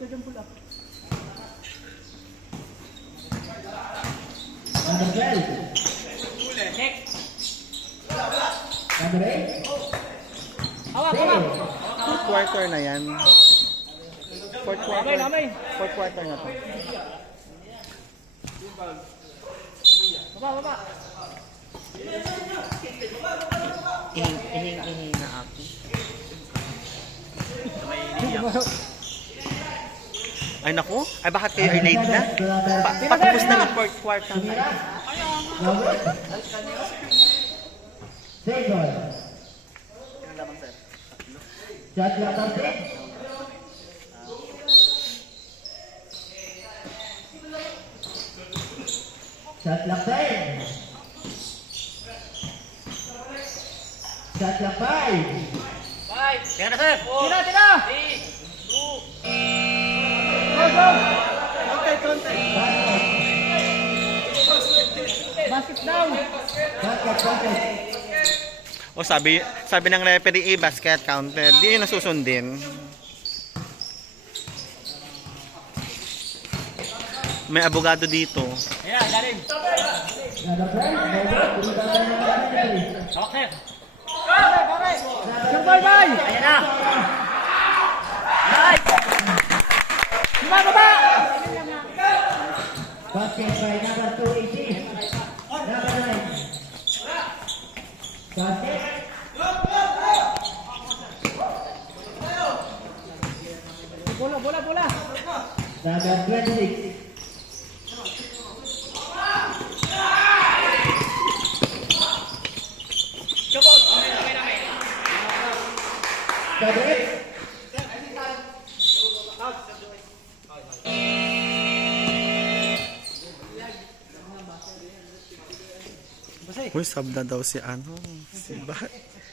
Number 12. Number 8. Fourth quarter na yan. Fourth quarter. Fourth quarter na to. Baba. Ihing na ako. Ay naku, ay bakit kayo ay late na? Patapos na yung fourth quarter. Second. Shot clock 30. Shot clock 10. Shot clock 5. Tira na, sir. Tira. 3, 2. Go. Basket down. Basket. O sabi ng referee basket counted. Di yun nasusundin. May abogado dito. Ayan, galing. Okay. Sir Boy! Ayan na. Nice. Baba! Basket by number 280. Number 9. Basket. Bola. Number 26. Kabit. Uy, sab na daw si ano.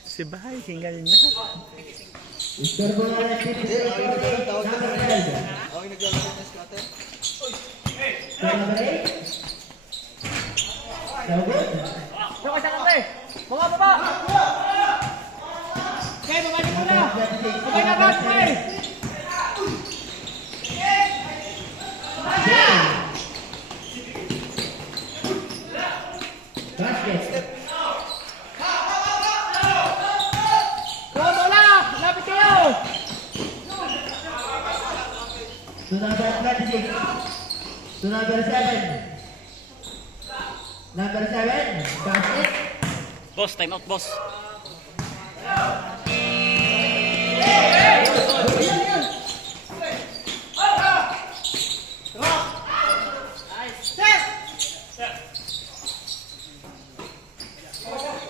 Si Bahay, hingal na. Mr. Bonales, 58, number 12. Number 8. So good. Baba! Okay, baba niyo muna! Baba na, boss, boy! Basket. Bola! Lapit kayo! To number 26. To number 7. Number 7. Basket. Boss, time out, boss.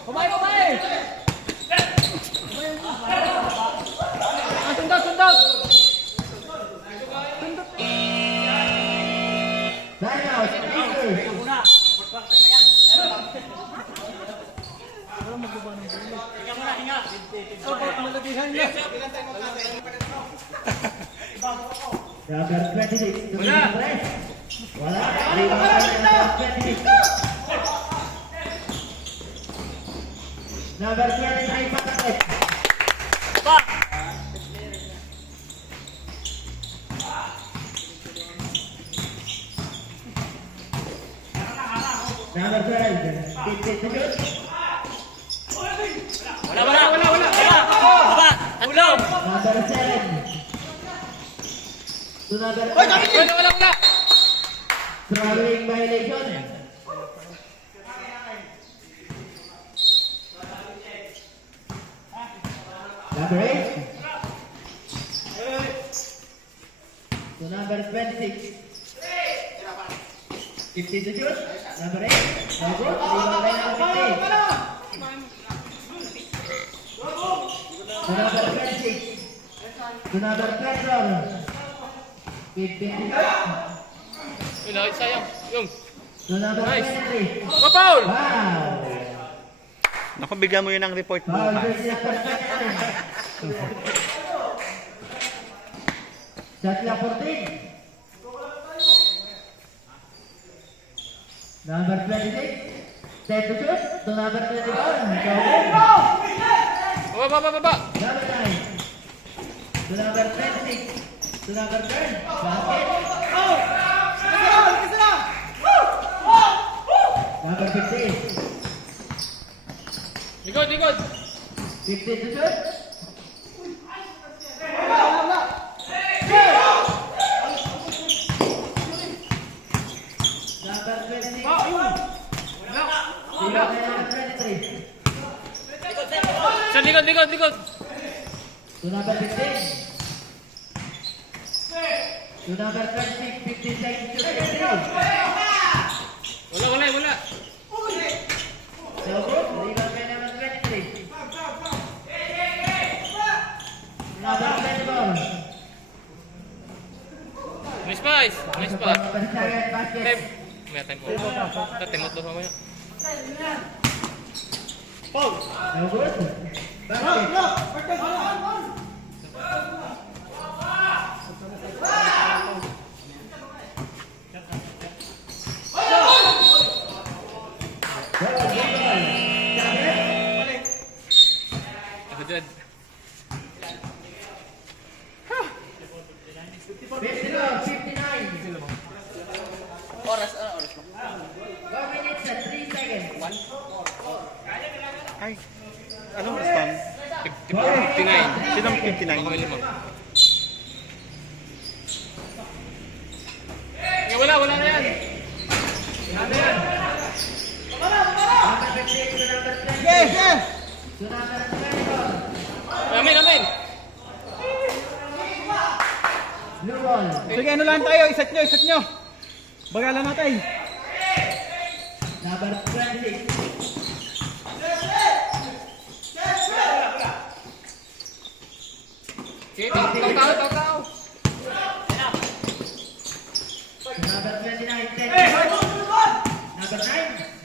Bumay! Sundot! Time out. Number 26. To number 8. Wala. Number 26. Number 23. Basket. Number 12. 50 seconds. Wala! Baba! Tatlo! Number 7. To number 8. Wala! Traveling violation. Number 8. To number 26. 50 to shoot. Number 8. No good. Rebound by number 50. To number 26. To number 12. 15 to shoot. Sayang. Yung. To number 23. Go, Paul! Wow! Naku, bigyan mo yun ng report mo. Foul versus number 29. Shot clock 14. Number 26. Set to shoot. To number 21. Baba! Number 9. To number 26. To number 10. Basket. Number 15. Likod, likod. 15 to shoot. Number 26. Rebound by number 23. Sir, likod, likod, likod. To number 15. To number 26, 15 seconds to shoot. Wala, wala, wala. So good. Rebound by number 23. Number 24. Nice pass. Nice pass. Number 7, basket. Time. May time po. Timot daw mamaya. So good. Basket. Ako dyan. 59. Oras, oras. 1 minute and 3 seconds. Ay, anong response? 59. Sinong 59? Baka may lima. Wala, wala na yan. Number 15 to number 20. To number 24. Amin, amin. Blue ball. Sige, ano lang tayo, isat nyo. Bagalan natin. Number 26. Okay, tao. Number 29, 10 seconds. Number 9.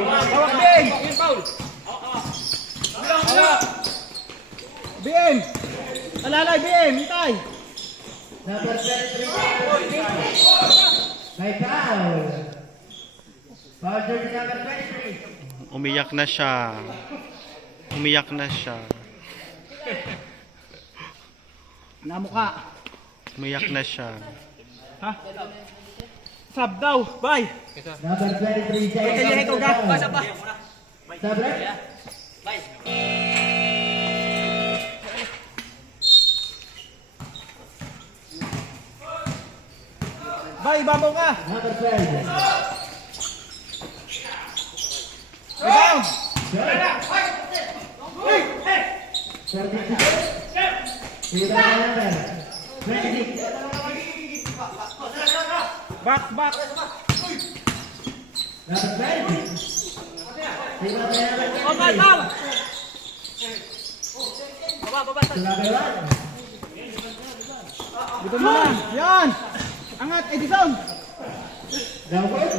Hawak, BM! Yun, foul. BM! Alalay, BM! Hintay! Number 23, may foul. Foul jersey number 23. Umiyak na siya. Umiyak na siya. Namuka. Umiyak na siya. Ha? Sub daw, bye! Number 23, Jay. Ikaw ga, basa pa. Sub right? Bye, babaw ka! Number 12. Rebound! 42. Rebound number 26. Back! Number 12. Rebound number 23. To number 1. Dito mo na! Yan! Angat, Edison! No good.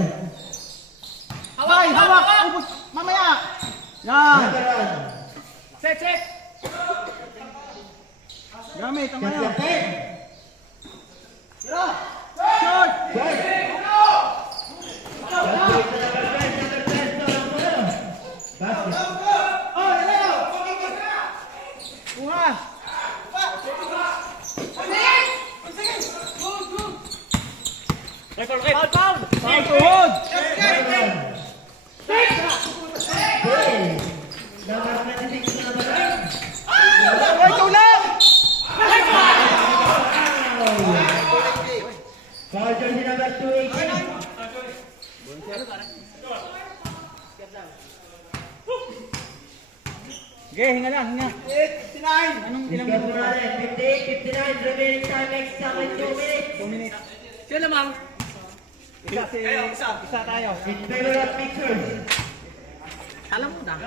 Bye, hawak! Ubus! Mamaya! Yan! Number 1. Check. Gamit, ang ano! Number 10. Short! Good. Basket. Kuha! Foul, tuhod! Number 26 to number 9. Ikaw lang! Foul jersey number 218. Okay, hinga lang, hinga. 59! Anong ilang Let's minuto go na? natin. 58, 59, remaining time exactly 2 minutes. 2 minutes. Siya lamang. Isa tayo. In favor of Pictures. Alam mo na.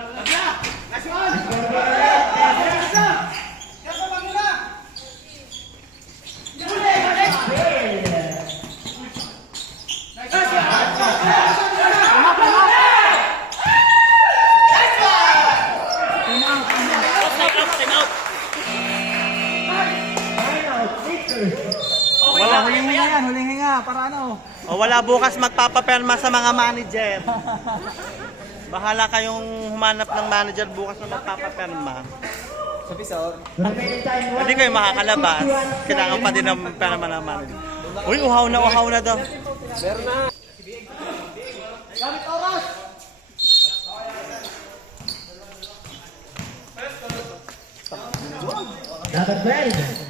Wala, huling hinga yan, huling hinga. Para ano? O wala bukas magpapaperma sa mga manager. Bahala kayong humanap ng manager bukas na magpapaperma. Remaining time, Hindi kayo makakalabas. Kailangan pa din ng para malaman. Uy, uhaw na daw. Number 12.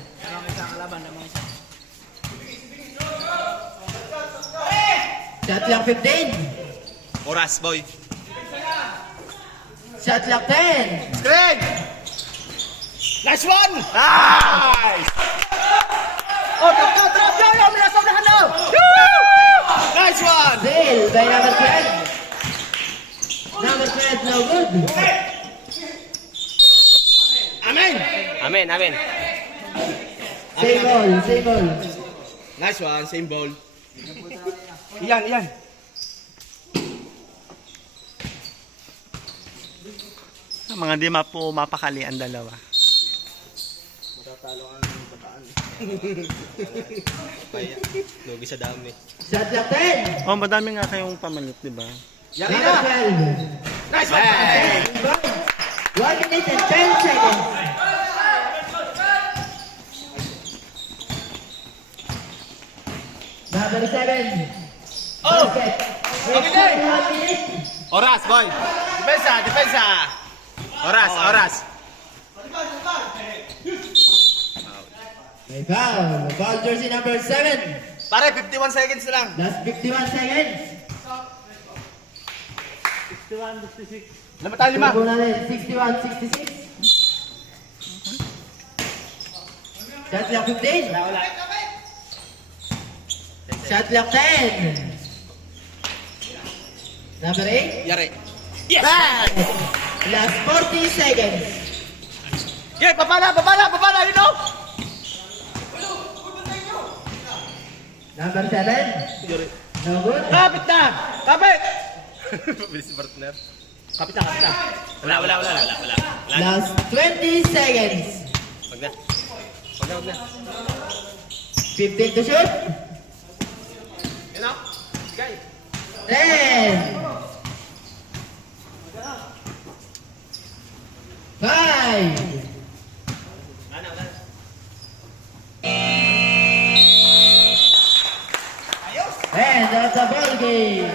Shot clock 15. Oras, boy. Shot clock 10. Screen! Nice one! Nice! Oh, drop! Yo, minasoblahan na! Nice one! Sale by number 12. Number 12, no good. Amen. Same ball. Nice one, same ball. Iyan. Mga di mapakali ang dalawa. Lugi sa dami. Shot clock 10. Oh, madami nga kayong pamalit, di ba? Number 12. Nice one! 1 minute and 10 seconds. Number 7. Oh! Perfect. Okay. 1 minute. Oras, boy! Depensa! Oras! May foul. Foul jersey number 7. Pare, 51 seconds na lang. Last 51 seconds. Namatay lima. Tubo natin. 61, 66. Shot clock 15. Shot clock 10. Number 8. Yari. Last 40 seconds. Okay, papala, you know? Number 7. No good. Kapit na! Kapit! Bilis partner. Kapit na. Wala. Last 20 seconds. Wag na. 15 to shoot. You know? Guy. 10. 5. And that's the ball game.